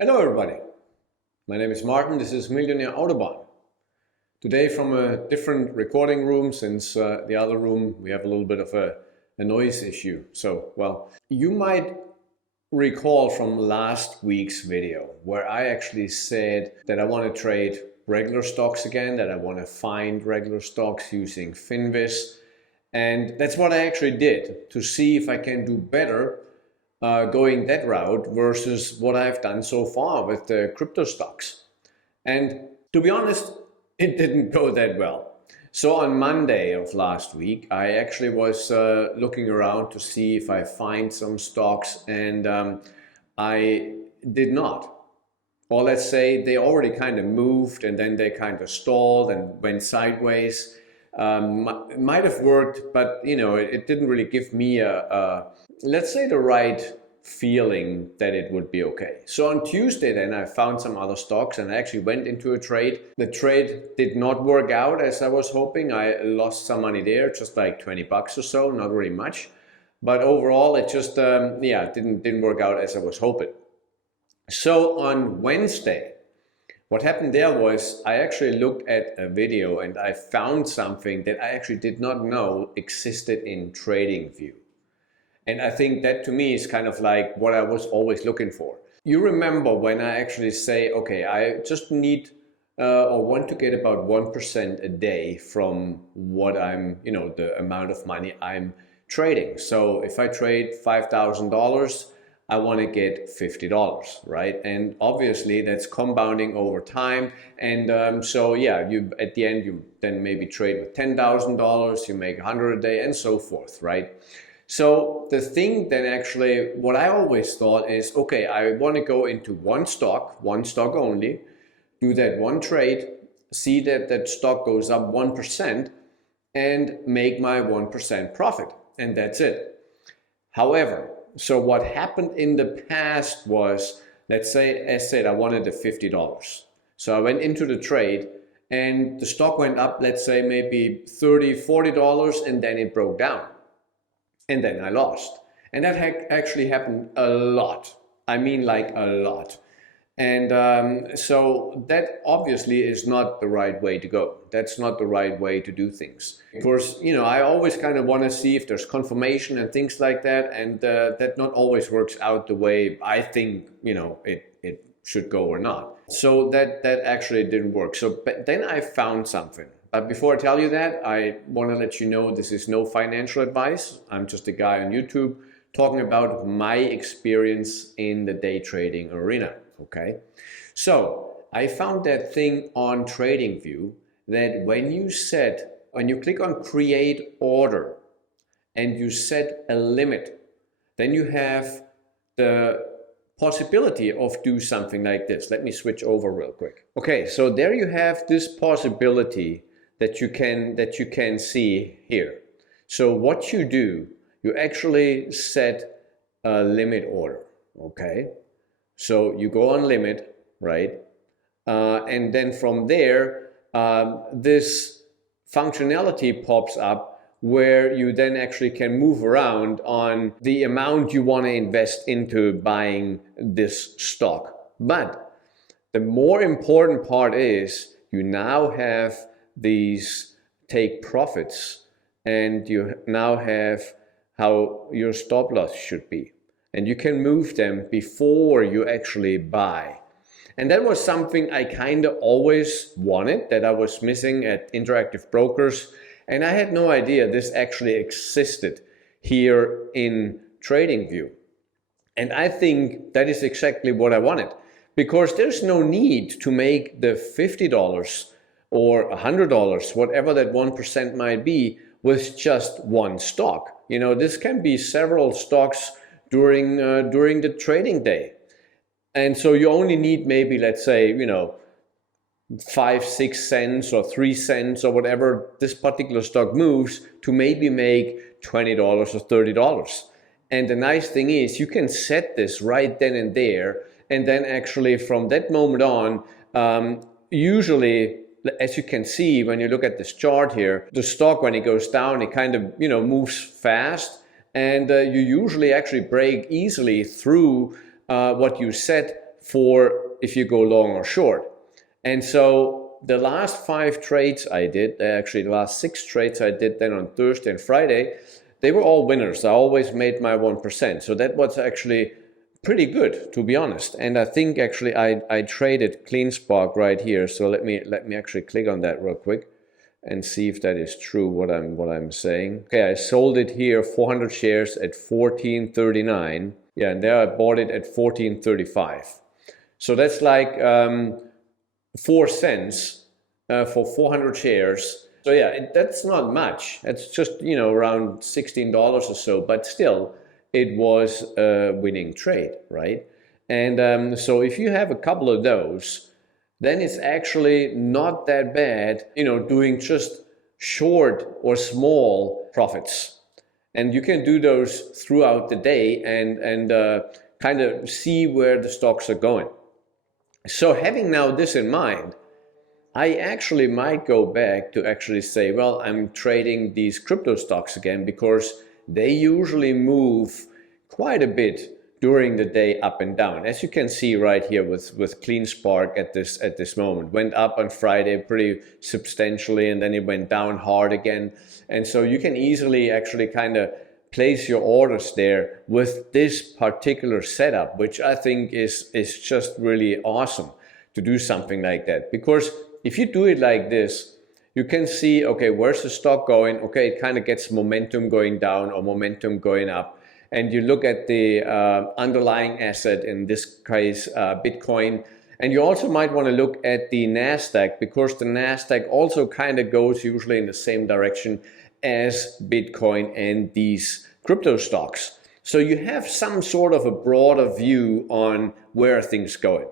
Hello everybody, my name is Martin, this is Millionaire Autobahn. Today from a different recording room since the other room we have a little bit of a noise issue. You might recall from last week's video where I actually said that I want to trade regular stocks again, that I want to find regular stocks using Finviz, and that's what I actually did to see if I can do better going that route versus what I've done so far with the crypto stocks. And to be honest, it didn't go that well. So on Monday of last week, I actually was looking around to see if I find some stocks, and I did not. Or let's say they already kind of moved and then they kind of stalled and went sideways. Might have worked, but it didn't really give me let's say the right feeling that it would be okay. So on Tuesday then I found some other stocks and I actually went into a trade. The trade did not work out as I was hoping. I lost some money there, just like 20 bucks or so, not really much. But overall it just didn't work out as I was hoping. So on Wednesday, what happened there was I actually looked at a video and I found something that I actually did not know existed in TradingView. And I think that to me is kind of like what I was always looking for. You remember when I actually say, okay, I just need or want to get about 1% a day from what I'm, the amount of money I'm trading. So if I trade $5,000, I want to get $50, right? And obviously that's compounding over time. And you at the end, you then maybe trade with $10,000, you make 100 a day and so forth, right? So the thing then actually, what I always thought is, okay, I want to go into one stock only, do that one trade, see that that stock goes up 1% and make my 1% profit. And that's it. However, so what happened in the past was, let's say, as I said, I wanted the $50. So I went into the trade and the stock went up, let's say maybe $30, $40, and then it broke down. And then I lost. And that actually happened a lot. I mean, like a lot. And so that obviously is not the right way to go. That's not the right way to do things. Of course, I always kind of want to see if there's confirmation and things like that. And that not always works out the way I think, it should go or not. So that actually didn't work. So but then I found something. But before I tell you that, I want to let you know this is no financial advice. I'm just a guy on YouTube talking about my experience in the day trading arena, okay? So I found that thing on TradingView that when you click on create order and you set a limit, then you have the possibility of do something like this. Let me switch over real quick. Okay, so there you have this possibility that you can see here. So what you do, you actually set a limit order, okay? So you go on limit, right? And then from there, this functionality pops up where you then actually can move around on the amount you want to invest into buying this stock. But the more important part is you now have these take profits and you now have how your stop loss should be, and you can move them before you actually buy. And that was something I kind of always wanted, that I was missing at Interactive Brokers, and I had no idea this actually existed here in TradingView. And I think that is exactly what I wanted, because there's no need to make the $50 or $100, whatever that 1% might be, with just one stock. This can be several stocks during the trading day. And so you only need maybe, let's say, 5, 6 cents or 3 cents or whatever this particular stock moves to maybe make $20 or $30. And the nice thing is you can set this right then and there. And then actually from that moment on, usually, as you can see, when you look at this chart here, the stock, when it goes down, it kind of, moves fast. And you usually actually break easily through what you set for if you go long or short. And so the last 5 trades I did, actually the last 6 trades I did then on Thursday and Friday, they were all winners. I always made my 1%. So that was actually pretty good, to be honest. And I think actually I traded CleanSpark right here. So let me actually click on that real quick and see if that is true what I'm saying. Okay, I sold it here, 400 shares at 14.39. Yeah, and there I bought it at 14.35. So that's like 4 cents for 400 shares. So yeah, that's not much. It's just, you know, around $16 or so, but still it was a winning trade, right? And so if you have a couple of those, then it's actually not that bad, you know, doing just short or small profits. And you can do those throughout the day and kind of see where the stocks are going. So having now this in mind, I actually might go back to actually say, well, I'm trading these crypto stocks again because they usually move quite a bit during the day up and down. As you can see right here with CleanSpark at this moment. Went up on Friday pretty substantially and then it went down hard again. And so you can easily actually kind of place your orders there with this particular setup, which I think is just really awesome to do something like that. Because if you do it like this, you can see, okay, where's the stock going? Okay, it kind of gets momentum going down or momentum going up. And you look at the underlying asset, in this case, Bitcoin. And you also might want to look at the NASDAQ, because the NASDAQ also kind of goes usually in the same direction as Bitcoin and these crypto stocks. So you have some sort of a broader view on where things going.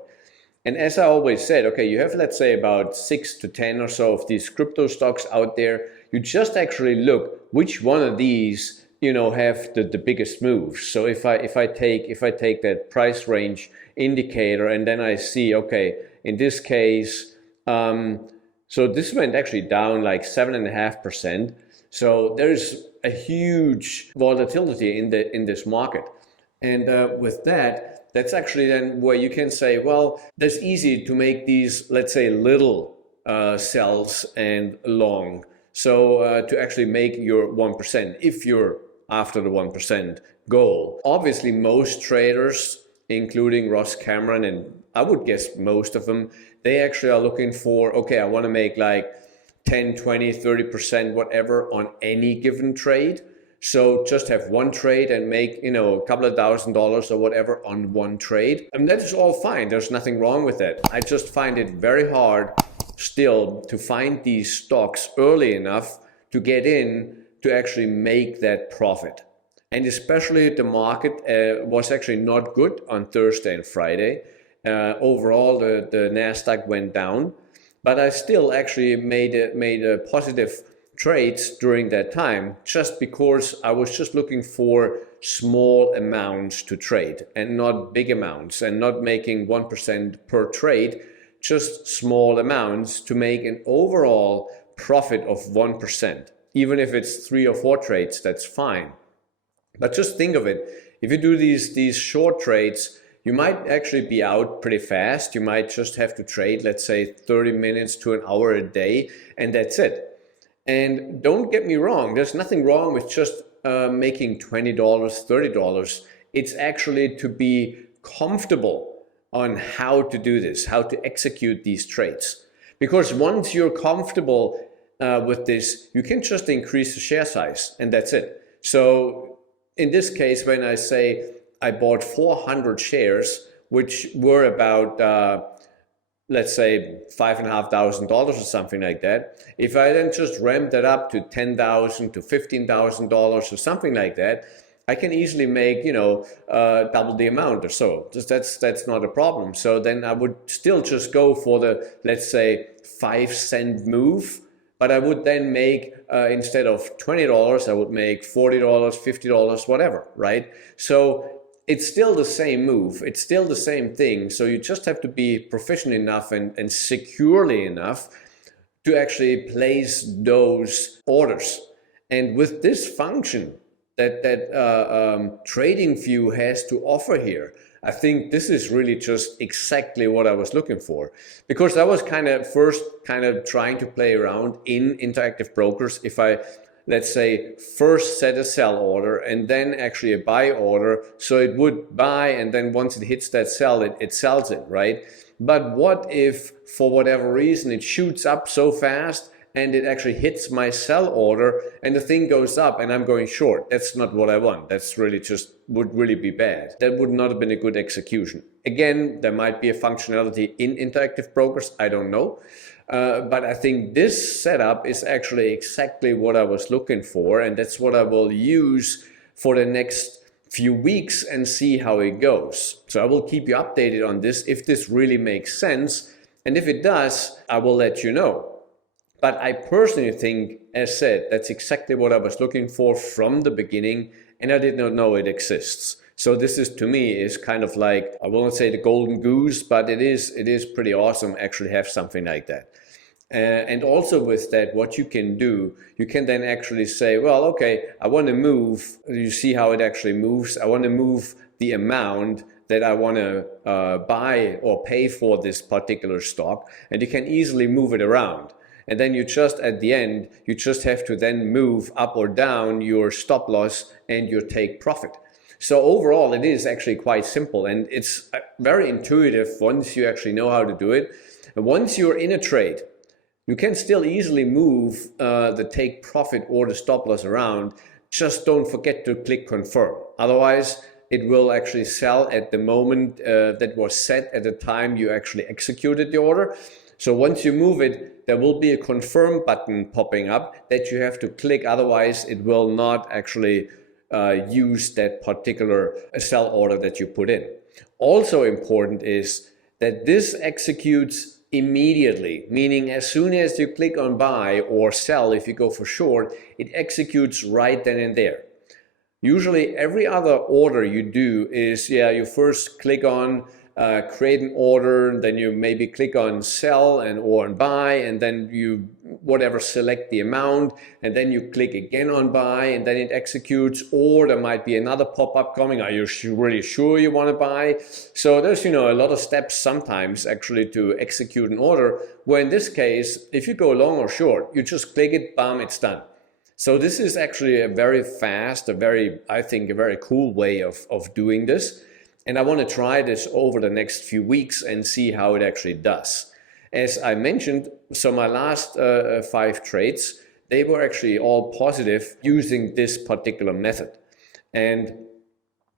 And as I always said, okay, you have, let's say, about 6 to 10 or so of these crypto stocks out there. You just actually look which one of these, you know, have the biggest moves. So if I take that price range indicator and then I see, okay, in this case, so this went actually down like 7.5%. So there's a huge volatility in this market. And with that, that's actually then where you can say, well, that's easy to make these, let's say, little sells and long. So to actually make your 1%, if you're after the 1% goal. Obviously, most traders, including Ross Cameron, and I would guess most of them, they actually are looking for, okay, I want to make like 10, 20, 30%, whatever on any given trade. So just have one trade and make, you know, a couple of $1,000s or whatever on one trade. And that is all fine. There's nothing wrong with that. I just find it very hard still to find these stocks early enough to get in to actually make that profit. And especially the market was actually not good on Thursday and Friday. Overall, the NASDAQ went down, but I still actually made a positive trades during that time, just because I was just looking for small amounts to trade and not big amounts, and not making 1% per trade, just small amounts to make an overall profit of 1%. Even if it's 3 or 4 trades, that's fine. But just think of it, if you do these short trades, you might actually be out pretty fast. You might just have to trade, let's say, 30 minutes to an hour a day, and that's it. And don't get me wrong, there's nothing wrong with just making $20, $30. It's actually to be comfortable on how to do this, how to execute these trades. Because once you're comfortable with this, you can just increase the share size, and that's it. So in this case, when I say I bought 400 shares, which were about let's say $5,500 or something like that. If I then just ramp that up to $10,000 to $15,000 or something like that, I can easily make, you know, double the amount or so. That's not a problem. So then I would still just go for the, let's say, 5-cent move, but I would then make, instead of $20, I would make $40, $50, whatever, right? So it's still the same move, it's still the same thing. So you just have to be proficient enough and securely enough to actually place those orders. And with this function that TradingView has to offer here, I think this is really just exactly what I was looking for, because I was first trying to play around in Interactive Brokers. If I, let's say, first set a sell order and then actually a buy order, so it would buy, and then once it hits that sell, it sells it, right? But what if for whatever reason it shoots up so fast and it actually hits my sell order and the thing goes up and I'm going short? That's not what I want. That's really just would really be bad. That would not have been a good execution. Again, there might be a functionality in Interactive Brokers, I don't know. But I think this setup is actually exactly what I was looking for, and that's what I will use for the next few weeks and see how it goes. So I will keep you updated on this if this really makes sense, and if it does, I will let you know. But I personally think, as said, that's exactly what I was looking for from the beginning, and I did not know it exists. So this is, to me, is kind of like, I won't say the golden goose, but it is pretty awesome actually have something like that. And also with that, what you can do, you can then actually say, well, okay, I want to move, you see how it actually moves, I want to move the amount that I want to buy or pay for this particular stock, and you can easily move it around. And then you just, at the end, you just have to then move up or down your stop loss and your take profit. So overall, it is actually quite simple, and it's very intuitive once you actually know how to do it. And once you're in a trade, you can still easily move the take profit or the stop loss around. Just don't forget to click confirm. Otherwise, it will actually sell at the moment that was set at the time you actually executed the order. So once you move it, there will be a confirm button popping up that you have to click. Otherwise, it will not actually use that particular sell order that you put in. Also important is that this executes immediately, meaning as soon as you click on buy or sell, if you go for short, it executes right then and there. Usually every other order you do is, you first click on create an order, then you maybe click on sell or buy, and then you select the amount, and then you click again on buy, and then it executes. Or there might be another pop-up coming, are you really sure you want to buy? So there's a lot of steps sometimes actually to execute an order, where in this case, if you go long or short, you just click it, bam, it's done. So this is actually a very fast, I think a very cool way of doing this. And I want to try this over the next few weeks and see how it actually does. As I mentioned, so my last 5 trades, they were actually all positive using this particular method. And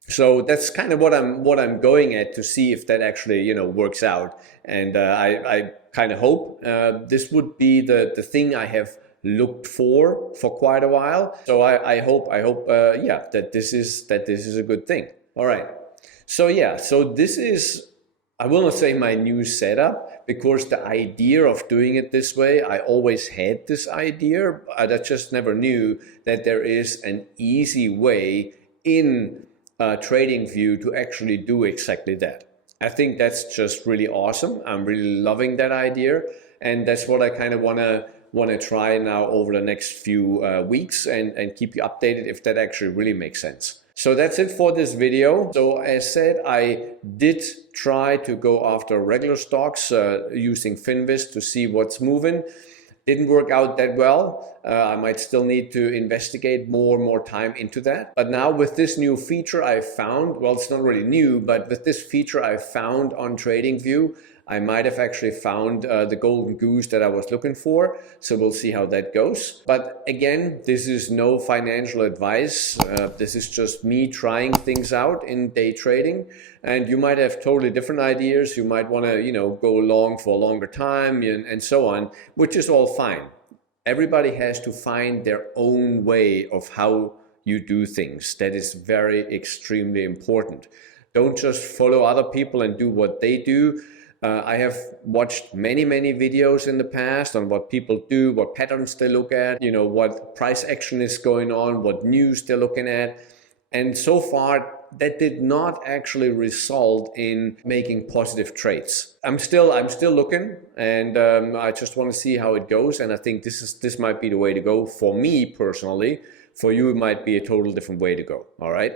so that's kind of what I'm going at to see if that actually works out. And I kind of hope this would be the thing I have looked for quite a while. So I hope that this is a good thing. All right. So so this is, I will not say my new setup, because the idea of doing it this way, I always had this idea, but I just never knew that there is an easy way in TradingView to actually do exactly that. I think that's just really awesome. I'm really loving that idea, and that's what I kind of want to try now over the next few weeks and keep you updated if that actually really makes sense. So that's it for this video. So as said, I did try to go after regular stocks using Finviz to see what's moving. Didn't work out that well. I might still need to investigate more time into that. But now with this new feature I found, well, it's not really new, but with this feature I found on TradingView, I might have actually found the golden goose that I was looking for. So we'll see how that goes. But again, this is no financial advice. This is just me trying things out in day trading. And you might have totally different ideas. You might want to, go long for a longer time and so on, which is all fine. Everybody has to find their own way of how you do things. That is extremely important. Don't just follow other people and do what they do. I have watched many videos in the past on what people do, what patterns they look at, what price action is going on, what news they're looking at. And so far, that did not actually result in making positive trades. I'm still looking, and I just want to see how it goes. And I think this might be the way to go for me personally. For you, it might be a total different way to go. All right.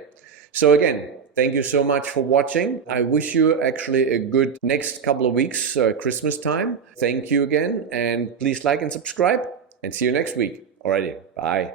So again, thank you so much for watching. I wish you actually a good next couple of weeks, Christmas time. Thank you again, and please like and subscribe, and see you next week. Alrighty, bye.